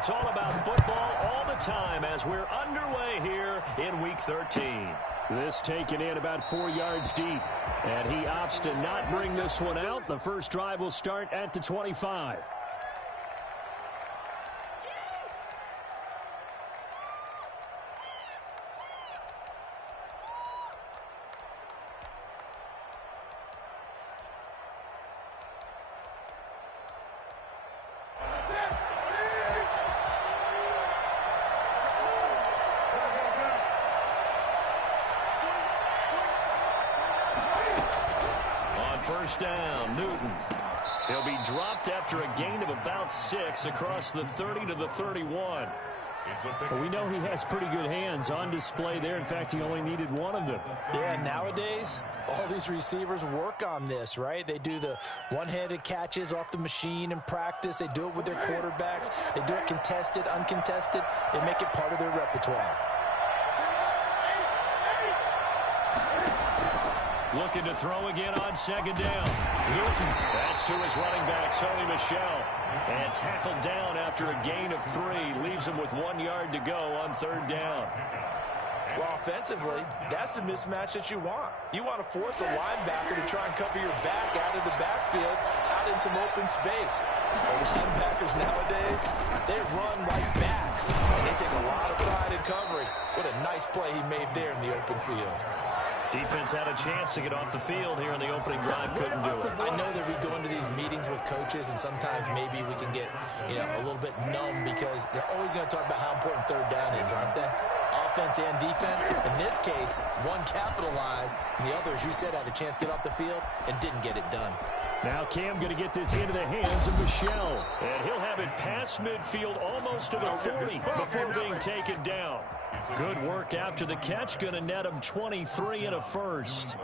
It's all about football all the time as we're underway here in Week 13. This taken in about 4 yards deep. And he opts to not bring this one out. The first drive will start at the 25. First down, Newton. He'll be dropped after a gain of about 6 across the 30 to the 31. Well, we know he has pretty good hands on display there. In fact, he only needed one of them. Yeah, nowadays, all these receivers work on this, right? They do the one-handed catches off the machine in practice. They do it with their quarterbacks. They do it contested, uncontested. They make it part of their repertoire. Looking to throw again on second down. Newton, that's to his running back, Sony Michel. And tackled down after a gain of 3. Leaves him with 1 yard to go on third down. Well, offensively, that's the mismatch that you want. You want to force a linebacker to try and cover your back out of the backfield, out in some open space. The linebackers nowadays, they run like backs, and they take a lot of pride in covering. What a nice play he made there in the open field. Defense had a chance to get off the field here in the opening drive. Couldn't do it. I know that we go into these meetings with coaches, and sometimes maybe we can get, a little bit numb because they're always going to talk about how important third down is, aren't they? Offense and defense. In this case, one capitalized, and the other, as you said, had a chance to get off the field and didn't get it done. Now Cam going to get this into the hands of Michel. And he'll have it past midfield almost to the 40 before being taken down. Good work after the catch. Going to net him 23 and a first.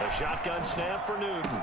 A shotgun snap for Newton.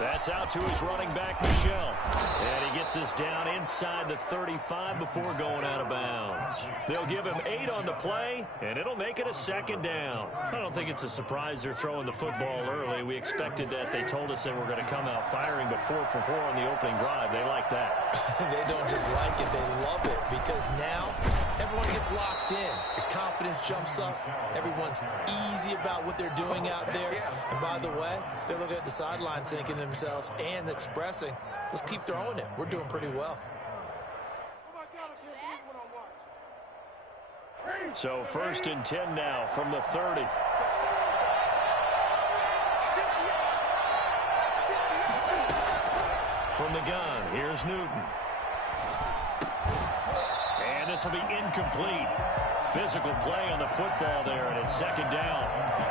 That's out to his running back, Michel. And he gets us down inside the 35 before going out of bounds. They'll give him 8 on the play, and it'll make it a second down. I don't think it's a surprise they're throwing the football early. We expected that. They told us they were going to come out firing, but 4 for 4 on the opening drive. They like that. They don't just like it, they love it, because now everyone gets locked in. The confidence jumps up. Everyone's easy about what they're doing out there. And by the way, they're looking at the sideline thinking to themselves and expressing, let's keep throwing it. We're doing pretty well. So 1st and 10 now from the 30. From the gun, here's Newton. And this will be incomplete. Physical play on the football there, and it's second down.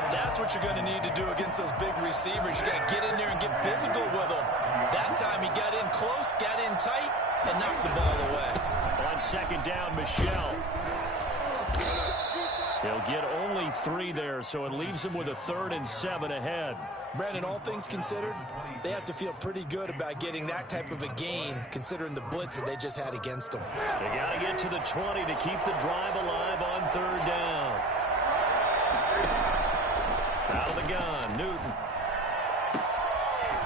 That's what you're going to need to do against those big receivers. You got to get in there and get physical with them. That time he got in close, got in tight, and knocked the ball away. On second down, Michel. He'll get only 3 there, so it leaves him with a 3rd and 7 ahead. Brandon, all things considered, they have to feel pretty good about getting that type of a gain, considering the blitz that they just had against them. They got to get to the 20 to keep the drive alive on third down. Out of the gun, Newton.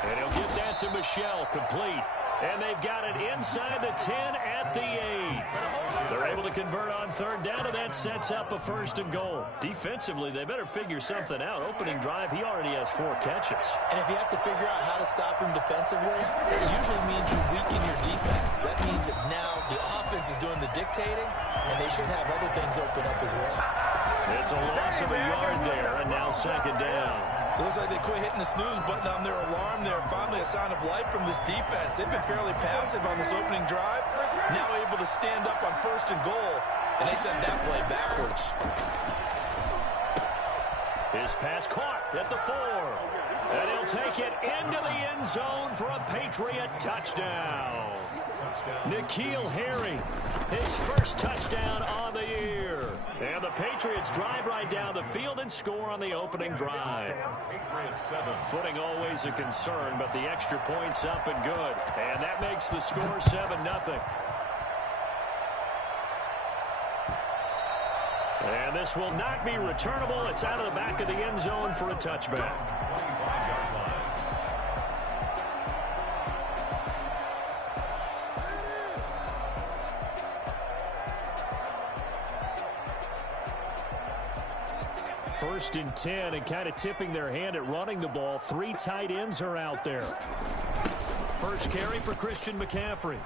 And he'll get that to Michel, complete. And they've got it inside the 10 at the 8. They're able to convert on third down, and that sets up a 1st and goal. Defensively, they better figure something out. Opening drive, he already has 4 catches. And if you have to figure out how to stop him defensively, it usually means you weaken your defense. That means that now the offense is doing the dictating, and they should have other things open up as well. It's a loss of a yard there, and now second down. It looks like they quit hitting the snooze button on their alarm there. Finally a sign of life from this defense. They've been fairly passive on this opening drive. Now able to stand up on 1st and goal, and they sent that play backwards. His pass caught at the 4. And he'll take it into the end zone for a Patriot touchdown. N'Keal Harry, his first touchdown on the year. And the Patriots drive right down the field and score on the opening drive. Footing always a concern, but the extra point's up and good. And that makes the score 7-0. And this will not be returnable. It's out of the back of the end zone for a touchback. First and 10, and kind of tipping their hand at running the ball. 3 tight ends are out there. First carry for Christian McCaffrey.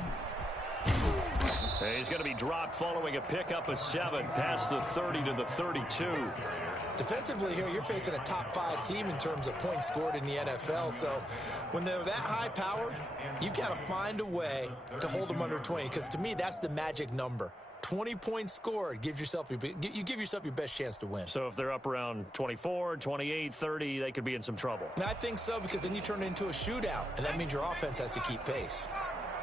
And he's going to be dropped following a pickup of 7 past the 30 to the 32. Defensively here, you're facing a top 5 team in terms of points scored in the NFL. So when they're that high powered, you've got to find a way to hold them under 20. Because to me, that's the magic number. 20 points scored, you give yourself your best chance to win. So if they're up around 24, 28, 30, they could be in some trouble. And I think so, because then you turn it into a shootout, and that means your offense has to keep pace.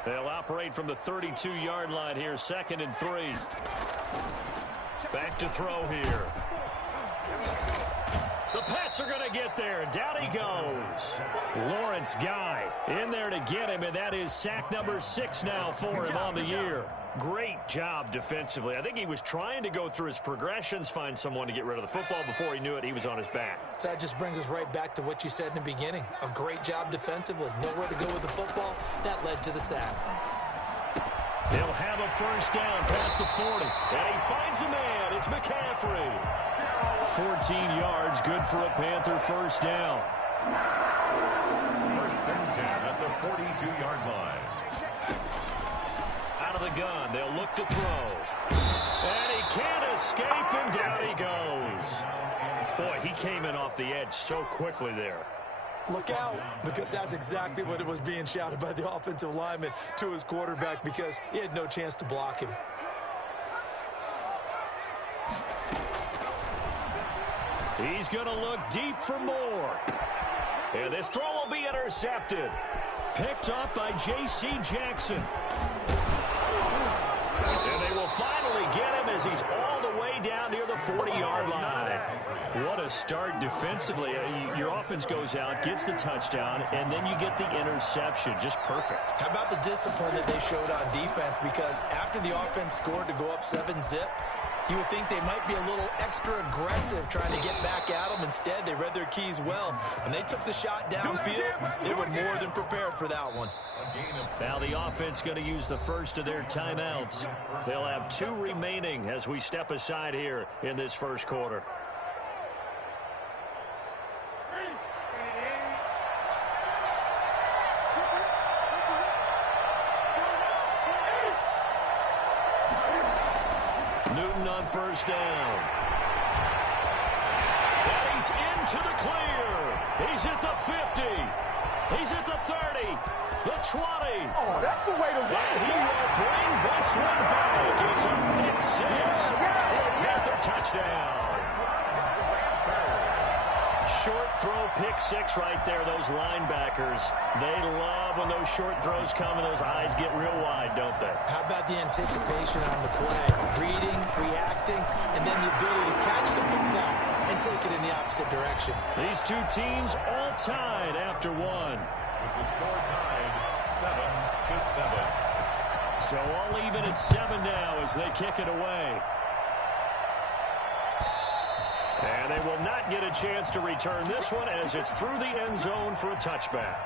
They'll operate from the 32-yard line here, 2nd and 3. Back to throw here. The Pats are going to get there. Down he goes. Lawrence Guy in there to get him, and that is sack number 6 now for him on the year. Great job defensively. I think he was trying to go through his progressions, find someone to get rid of the football. Before he knew it, he was on his back. So that just brings us right back to what you said in the beginning. A great job defensively. Nowhere to go with the football. That led to the sack. He'll have a first down past the 40. And he finds a man. It's McCaffrey. 14 yards, good for a Panther first down. First and 10 at the 42-yard line. Out of the gun, they'll look to throw. And he can't escape, and down he goes. Boy, he came in off the edge so quickly there. Look out, because that's exactly what it was being shouted by the offensive lineman to his quarterback, because he had no chance to block him. He's going to look deep for more. And this throw will be intercepted. Picked up by J.C. Jackson. And they will finally get him as he's all the way down near the 40-yard line. What a start defensively. Your offense goes out, gets the touchdown, and then you get the interception. Just perfect. How about the discipline that they showed on defense? Because after the offense scored to go up 7-zip, you would think they might be a little extra aggressive trying to get back at them. Instead, they read their keys well. When they took the shot downfield, they were more than prepared for that one. Now the offense going to use the first of their timeouts. They'll have 2 remaining as we step aside here in this first quarter. Newton on first down. And he's into the clear. He's at the 50. He's at the 30. The 20. Oh, that's the way to run. And he will bring this one back. It's a pick 6 for a Panther touchdown. Short throw, pick 6 right there. Those linebackers, they love when those short throws come and those eyes get real wide, don't they? How about the anticipation on the play? Reading, reacting, and then the ability to catch the football and take it in the opposite direction. These two teams all tied after one. With the score tied 7-7. So all even at 7 now as they kick it away. And they will not get a chance to return this one as it's through the end zone for a touchback.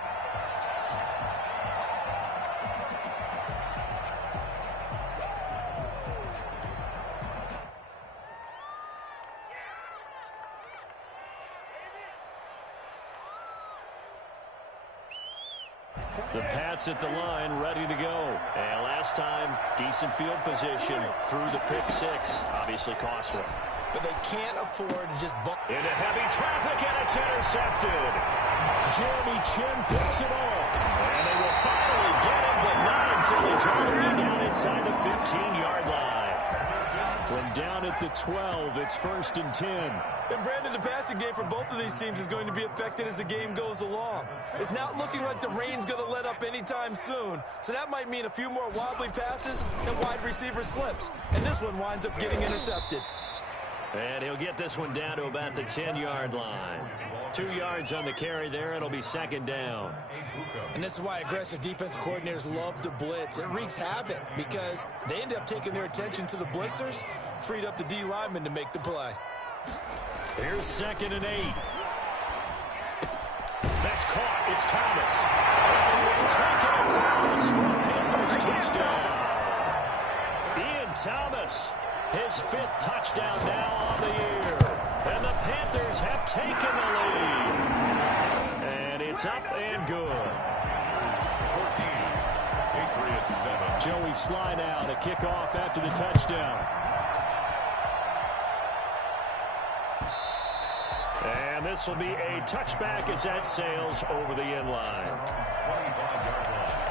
The Pats at the line, ready to go. And last time, decent field position through the pick 6. Obviously costly. But they can't afford to just bump into heavy traffic, and it's intercepted. Jeremy Chin picks it off. And they will finally get him, but not until he's all the way down inside the 15-yard line. From down at the 12, it's 1st and 10. And Brandon, the passing game for both of these teams is going to be affected as the game goes along. It's not looking like the rain's going to let up anytime soon, so that might mean a few more wobbly passes and wide receiver slips. And this one winds up getting intercepted. And he'll get this one down to about the 10-yard line. 2 yards on the carry there. It'll be 2nd down. And this is why aggressive defense coordinators love to blitz. It wreaks havoc because they end up taking their attention to the blitzers, freed up the D lineman to make the play. Here's 2nd and 8. That's caught. It's Thomas. And we'll take it across for a Panthers touchdown. Ian Thomas, his 5th touchdown now on the year. And the Panthers have taken the lead. And it's up and good. 14. Patriots 7. Joey slide out, a kickoff after the touchdown. And this will be a touchback as that sails over the end line. 25-yard line.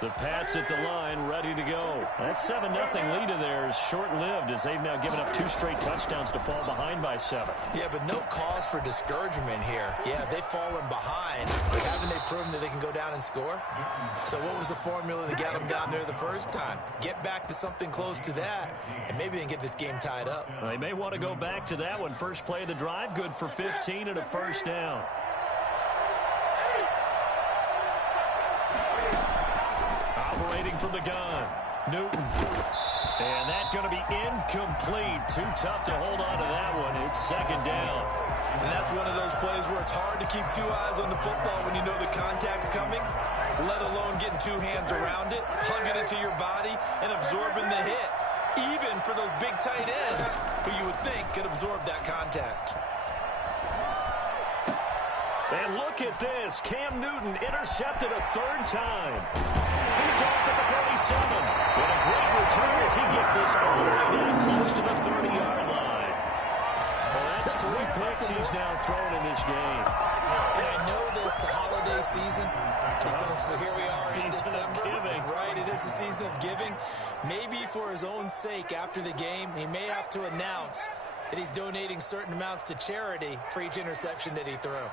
The Pats at the line, ready to go. That 7-0 lead of theirs short-lived as they've now given up 2 straight touchdowns to fall behind by 7. Yeah, but no cause for discouragement here. Yeah, they've fallen behind, but haven't they proven that they can go down and score? So what was the formula that got them down there the first time? Get back to something close to that, and maybe they can get this game tied up. They may want to go back to that one. First play of the drive, good for 15 and a 1st down. Operating from the gun, Newton. And that's going to be incomplete. Too tough to hold on to that one. It's 2nd down. And that's one of those plays where it's hard to keep 2 eyes on the football when you know the contact's coming, let alone getting 2 hands around it, hugging it to your body, and absorbing the hit, even for those big tight ends who you would think could absorb that contact. And look at this. Cam Newton intercepted a 3rd time. Picked off at the 47. And a great return as he gets this all the way down close to the 30-yard line. Well, that's 3 picks he's now thrown in this game. And I know this, the holiday season, because here we are in Season of December. giving. Right, it is the season of giving. Maybe for his own sake after the game, he may have to announce that he's donating certain amounts to charity for each interception that he threw.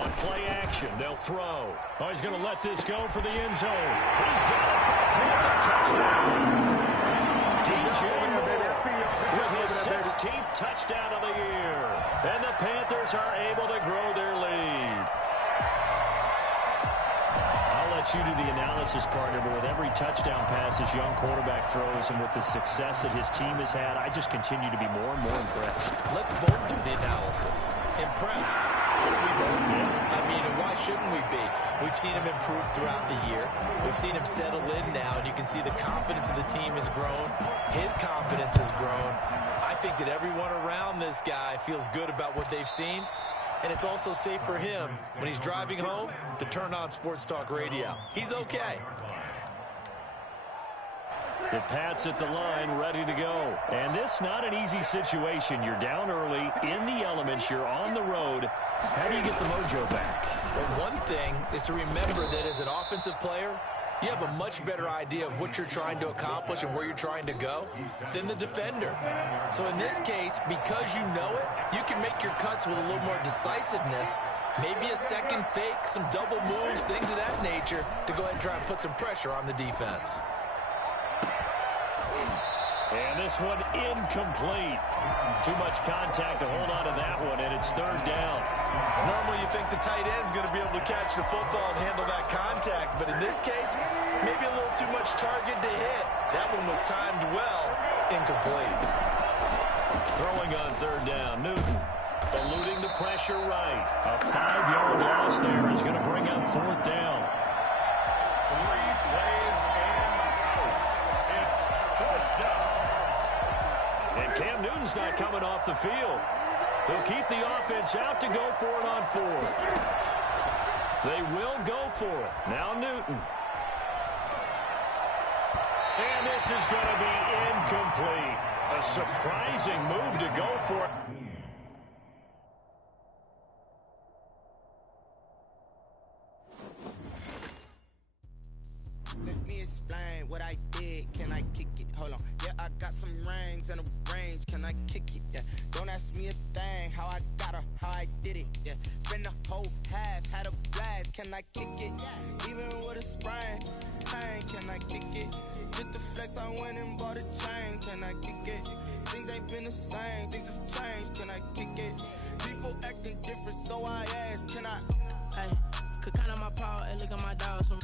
On play action, they'll throw. Oh, he's going to let this go for the end zone. He's got it for a Panther touchdown. DJ with his 16th touchdown of the year. And the Panthers are able to grow their lead. I'll let you do the analysis, partner, but with every touchdown pass his young quarterback throws and with the success that his team has had, I just continue to be more and more impressed. Let's both do the analysis. Impressed. We both. I mean, why shouldn't we be? We've seen him improve throughout the year. We've seen him settle in now, and you can see the confidence of the team has grown. His confidence has grown. I think that everyone around this guy feels good about what they've seen. And it's also safe for him when he's driving home to turn on Sports Talk Radio. He's okay. The Pats at the line, ready to go. And this not an easy situation. You're down early, in the elements, you're on the road. How do you get the mojo back? Well, one thing is to remember that as an offensive player, you have a much better idea of what you're trying to accomplish and where you're trying to go than the defender. So in this case, because you know it, you can make your cuts with a little more decisiveness, maybe a second fake, some double moves, things of that nature, to go ahead and try and put some pressure on the defense. And this one incomplete. Too much contact to hold on to that one, and it's 3rd down. Normally you think the tight end's going to be able to catch the football and handle that contact, but in this case, maybe a little too much target to hit. That one was timed well, incomplete. Throwing on 3rd down, Newton eluding the pressure right. A 5-yard loss there is going to bring up 4th down. 3 plays and out. It's 4th down. And Cam Newton's not coming off the field. He'll keep the offense out to go for it on 4th. They will go for it. Now Newton. And this is going to be incomplete. A surprising move to go for it. I kick it? Yeah. Don't ask me a thing, how I got her, how I did it. Yeah. Spend the whole half, had a blast. Can I kick it? Even with a sprain, pain, can I kick it? Just the flex, I went and bought a chain. Can I kick it? Things ain't been the same, things have changed. Can I kick it? People acting different, so I asked, can I? Hey, could count on my power and look at my dogs from.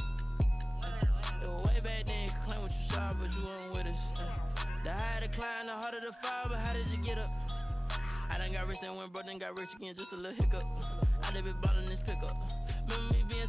It was way back then, could claim what you saw, but you weren't with us. The higher the climb, the harder the fall, but how did you get up? I done got rich and went broke, then got rich again, just a little hiccup. I live it bottom this pickup. Remember me being